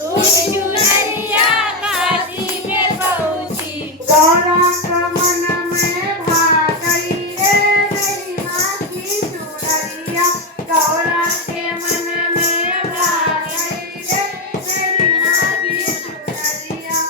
चुनरिया काशी में पहुंची, गौरा का मन में भा गई रे मेरी माँ की चुनरिया। गौरा के मन में भा गई रे मेरी माँ की चुनरिया।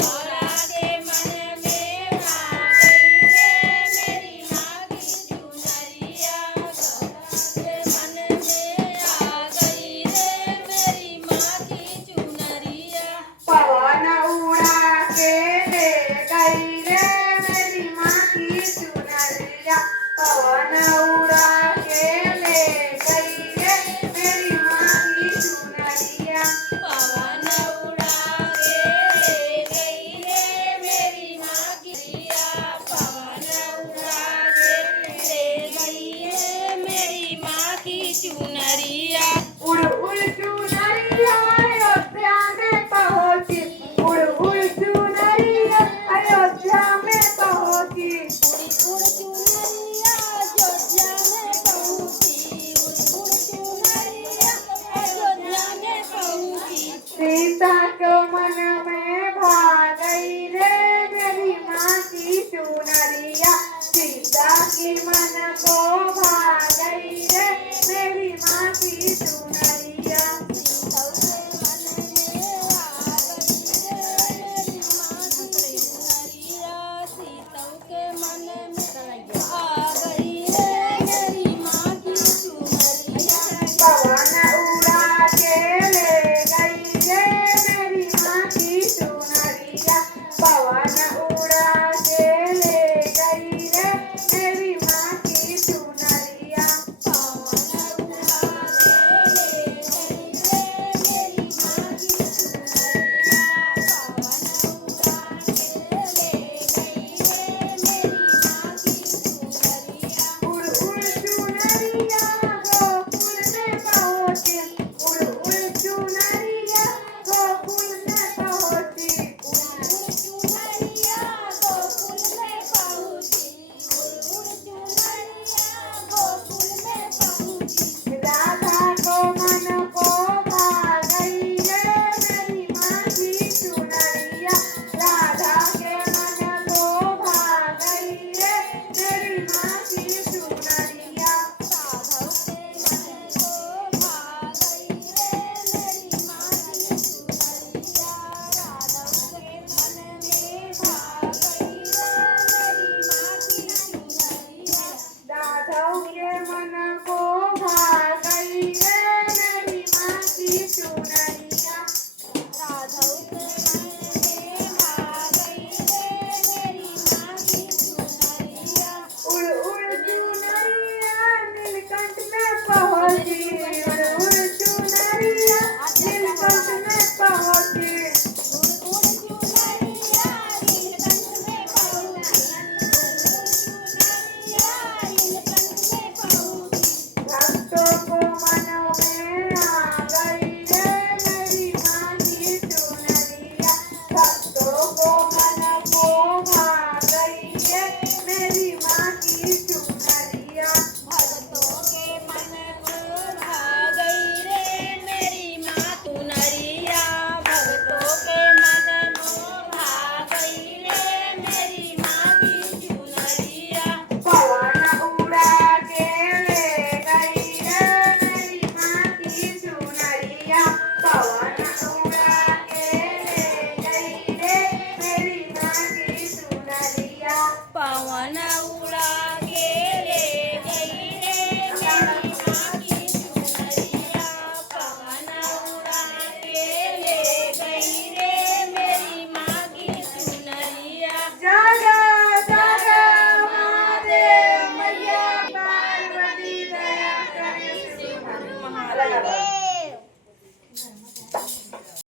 गौरा के मन में आ गई रे मेरी माँ की चुनरिया। गौरा के मन में आ गई रे मेरी माँ की चुनरिया। पवन उड़ा के ले गई रे मेरी माँ की चुनरिया। पवन उड़ा के ले गई रे मेरी माँ की चुनरिया। पवन उड़ा के ले गई रे मेरी माँ की चुनरिया। पवन उड़ा के ले गई रे मेरी माँ की चुनरिया। उड़ उड़ चुनरिया अयोध्या में पहुँची। उड़ उड़ चुनरिया अयोध्या में पहुँची। उड़ उड़ चुनरिया अयोध्या में पहुंची। उड़ उड़ चुनरिया अयोध्या में पहुंची। सीता के मन में भा गई रे मेरी माँ की चुनरिया। सीता की